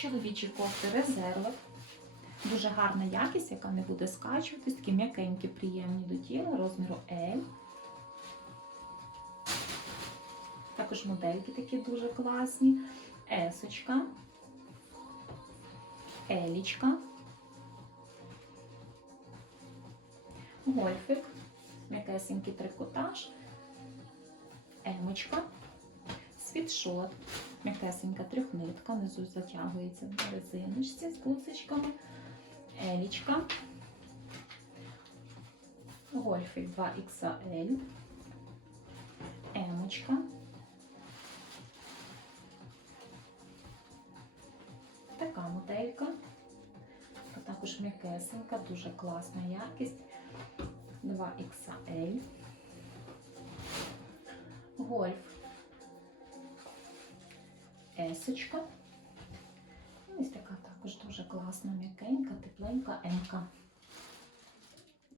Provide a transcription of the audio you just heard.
Чоловічі кофти резерви. Дуже гарна якість, яка не буде скачуватись, такі м'якенькі, приємні до тіла, розміру L. Також модельки такі дуже класні. Есочка, Елічка, гольфик, м'якесенький трикотаж, емочка, світшот, м'якесенька трьохнитка, внизу затягується на резиночці з гудзичками, елічка, гольфик 2XL, емочка. Така моделька. Також м'якесенька, дуже класна якість. 2XL. Гольф. Есочка. Ось така також дуже класна, м'якенька, тепленька М-ка.